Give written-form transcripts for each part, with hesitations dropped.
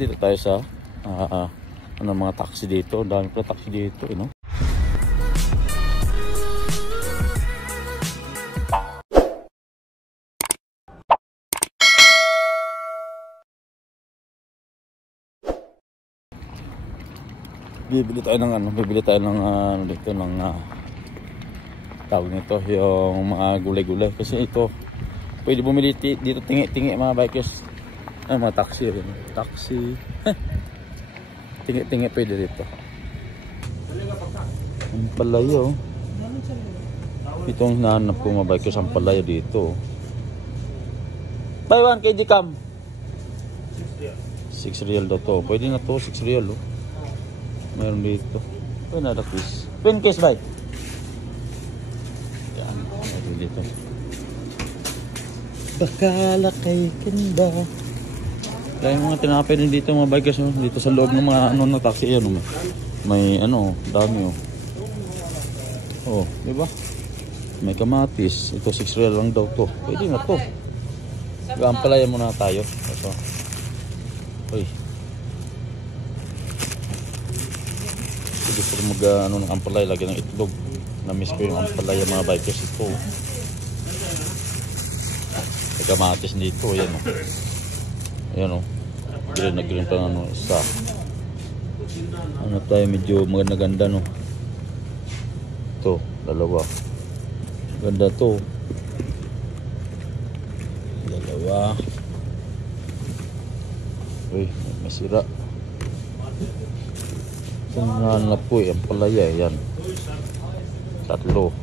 dito tayo sa mga taxi dito. Ang dami pala taxi dito, you know. Bibili tayo ng dito ng tawag nito, yung mga gulay-gulay, kasi ito pwede bumili dito, tingi-tingi mga bikers, mga taxi rin. Taxi tingi-tingi pwede dito. Ang palaya, itong hinahanap ko mga bikers, ang palaya dito. Buy 1 kg cam, 6 real daw to. Pwede na to, 6 real oh. Meron dito. Pwede na quiz. Pin case bike. Yan. Meron dito. Bakala kay Kanda. Kaya yung mga tinapay din dito mga bikers. Dito sa loob ng mga na taxi. Yan, may dami oh. Oh, diba? May kamatis. Ito 6 real lang daw to. Pwede na to. Gampalayan muna tayo. Ito. Uy. Gusto mag ng ampalaya, lagi ng itlog. Na-miss ko yung ampalaya mga bikers. Ito may kamatis dito. Ayan o, ayan o, green na green pa ng isa. Ano tayo, medyo maganda no. Ito, dalawa. Ganda to, dalawa. Uy, may sira. Tingnan na po ang palaya, yan. 3, 4, 5,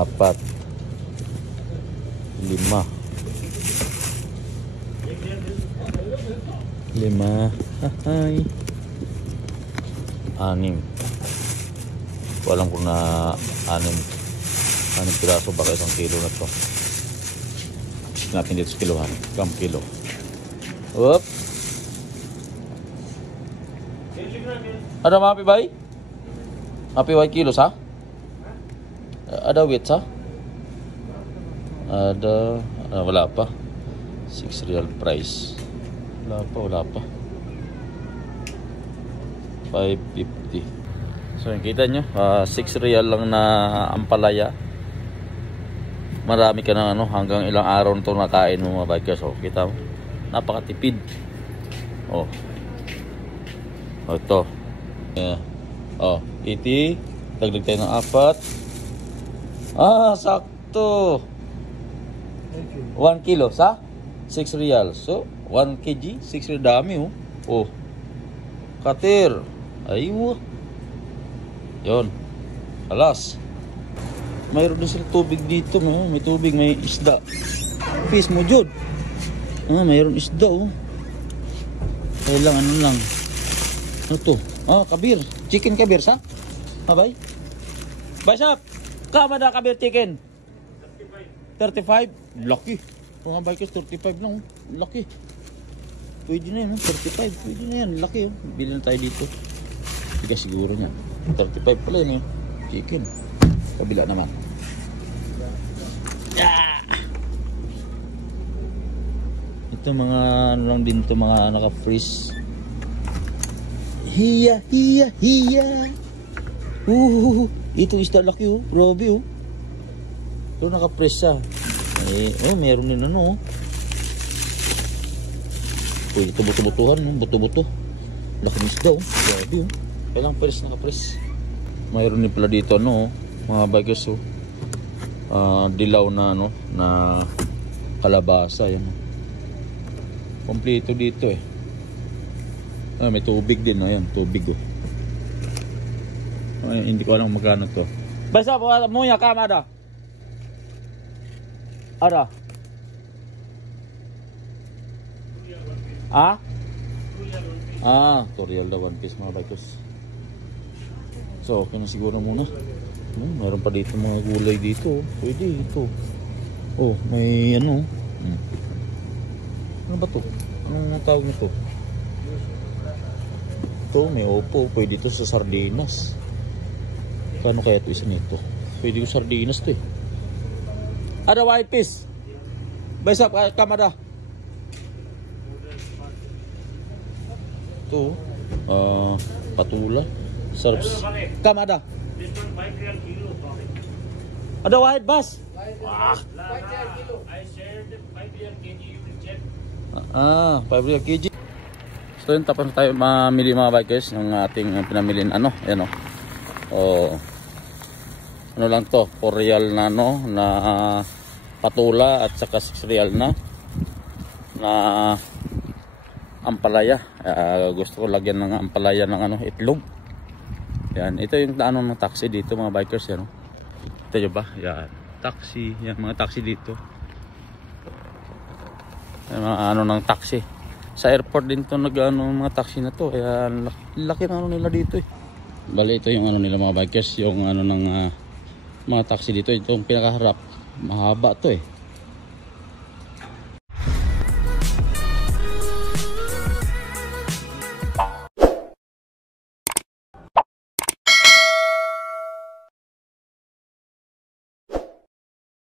5. 5. Hay. 6. Walang kung na 6 piraso, baka 1 kilo na to. Natin dito sa kilohan. Kam kilo. Whoop. Ada mapi bay? Mapi bay kilos ha? Ada weight ha? Ada wala pa. 6 real price. Wala pa. 550. So yung kita nyo, 6 real lang na ampalaya. Marami ka na hanggang ilang araw na ito nakain mo mga bikers. So kita mo, napakatipid. Oh, ito. Oh, iti. Dagdag tayo ng 4. Sakto. 1 kilo sa 6 real. So 1 kg 6 real, dami oh. Oh, katir. Ayun. Yon. Alas. Mayroon din sila tubig dito, may tubig, may isda. Fish mo jud. Mayroon isda oh. Kailangan lang. Ano to? Kabir. Chicken kabir sa? Bay? Basap. Kamada kabir chicken. 35. Laki. Kung nga bikers 35 lang. Laki. Pwede na yun. 35. Pwede na yan. Laki. Bili na tayo dito. Hindi ka siguro niya. 35 pala yun. Chicken. Kabila naman. Ito mga lang din ito, mga naka-freeze. Hiya. Ito isda laki oh. Grabe oh. Ito naka-freeze siya. Meron din Pwede ito buto-butuhan, buto-buto. Laki ng isda oh. Grabe oh. Kailang freeze, naka-freeze. Mayroon din pala dito mga bikers oh. Dilaw na na kalabasa yan. Kompleto dito eh. May tubig din, ayan, tubig oh. Hindi ko alam magkano to. Basta mo ya kamada. Ada. Tutorial daw 1 piece mga bikers. So, okay na siguro muna. Mayroon pa dito mga gulay dito. Pwede ito. Oh, may ano ba to? Anong tawag nito? Ito, may opo. Pwede ito sa sardinas. Kano kaya ito isa nito? Pwede ko sardinas to eh. Ada white piece. Besap kamada. Ito, patula. Sarap. Kamada. This one 5 real kilo. Ada wahid, bas. I shared 5 real kg. You will check. 5 real kg. So yun, tapos na tayo mamili mga bikers ng ating pinamilin ano, yan o. Oh. Ano lang to, 4 real na ano, na patula at saka 6 real na ampalaya. Gusto ko lagyan ng ampalaya ng ano, itlog. Yan, ito yung ano ng taxi dito mga bikers, yan o. Ito nyo ba? Yan, taxi, yan mga taxi dito. Yan, mga ano ng taxi. Sa airport din to nag-ano mga taxi na to. Kaya laki na ano nila dito eh. Bali ito yung ano nila mga bikers, yung ano ng mga taxi dito. Ito yung pinakaharap. Mahaba to eh.